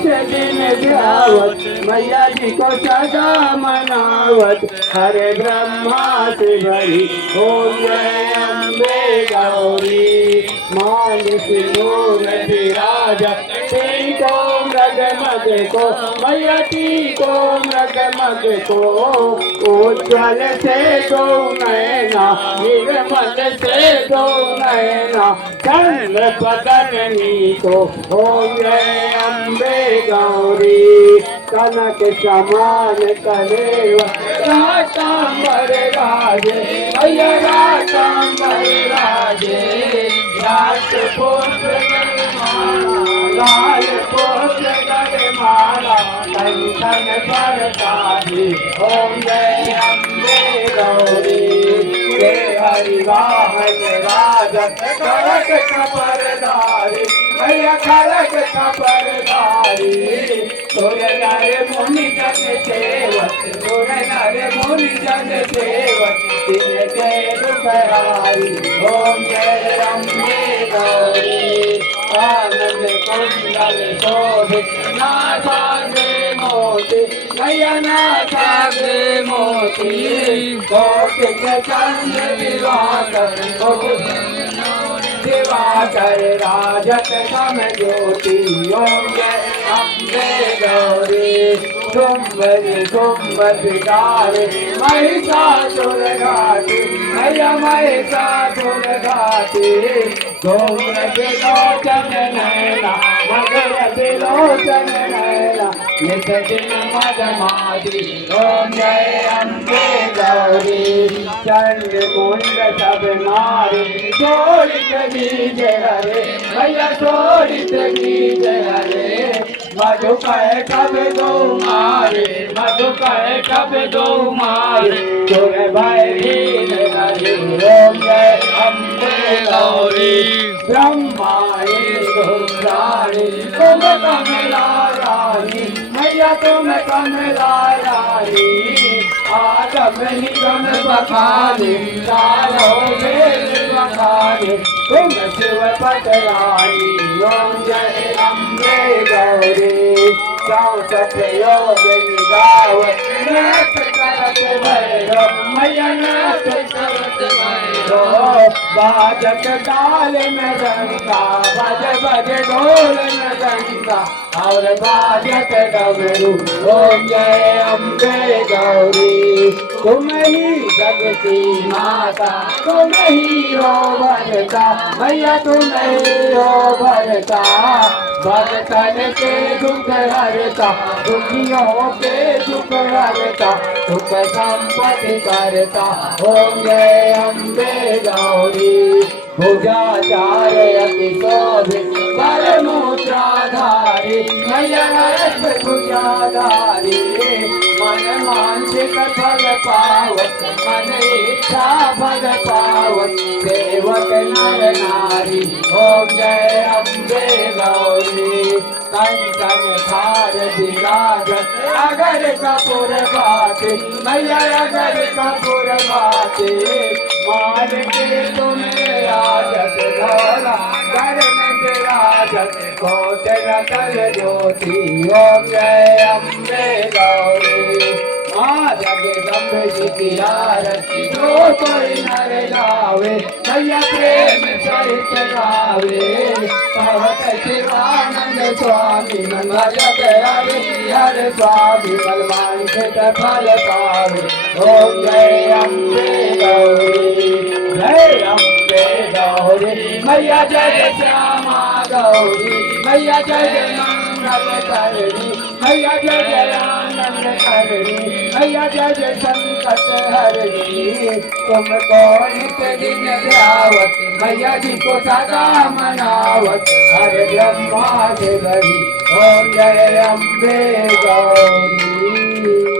निस दिन ध्यावत मैया जी को सदा मनावत हरे ब्रह्मा से भरी ओम जय अम्बे गौरी मान सिंदूर विराजत को मृग मग को मैया को मृग मग को उज्जवल से दो नैना निर्मल से दो नैना चंद्र पदनी को ओम जय अम्बे गौरी कनक समान कलेव रातांबर राजे मैया रातांबर राजे रात पुत्र लाल पुत्र माला कंठन परतारी ओम जय अम्बे गौरी हे हरिवाहन राजत खड़ग कपरधारी मैया खड़ग कपरधारी सुर नर मुनि जन सेवत सुर नर मुनि जन सेवत दिन जय दुखहारी ओम जय अम्बे गौरी आनंद कुंडल शोभित नासाग्रे मोती मैया नासाग्रे मोती कौटिक चंद्र दिवाकर राजत सम ज्योति ओम जय अम्बे गौरी कुंभरी कुंभ विदारे महिषासुर घाटी मैया महिषासुर घाटी धूम्र विलोचन नैना मगर विलोचन नैना नित दिन मदमादी ओम जय अम्बे गौरी चंड मुंड सब मारे शोरित बीज हरे मैया शोरित बीज हरे मधु कह कब दो मारे मधु कह कब दो मारे सुर भय वीर हरे ओम जय अम्बे गौरी ब्रह्माणी रुद्राणी तुम कमला रानी मैया तुम कमला रानी आदम निगम बखानी चारों वेद बखानी तुम शिव पटरानी ओम जय अम्बे गौरी चौसठ योग निगावत नृत्य करत भैरव मैया नृत्य करत भैरव बाजत ताल में डंका बज बज ढोल में डंका और बाजत डमरू ओम जय अम्बे गौरी तुम ही जगती माता तुम ही हो भरता मैया तुम ही हो भरता भक्तन के दुख हरता दुखियों के दुख हरता सुख संपत्ति करता ओम जय अम्बे गौरी भुजाचार अति शोभित कर मूत्राधारी मैया रस भुजाधारी मन मानसिक फल पावत मन इच्छा फल पावत सेवक नर नारी ओम जय अम्बे गौरी कंचन थार विराजत अगर कपूर बाटे मैया अगर कपूर बाटे मान के तुम्हें राजत धौला घर में विराजत कोट रतन ज्योति ओम जय अम्बे गौरी जगदम्ब जी की आरती जो कोई नर गावे मैया प्रेम सहित गावे भगत शिवानंद स्वामी भजत हर स्वामी बलवान फल पावे ओम जय अम्बे गौरी जय अम्बे गौरी मैया जय श्यामा गौरी मैया जय मंगल करणी मैया जय जय आनंद करणी मैया जय जय संकट हरणी तुमको नित दिन ध्यावत मैया जी को सदा मनावत हरे ब्रह्मा से भरी ओम जय अम्बे गौरी।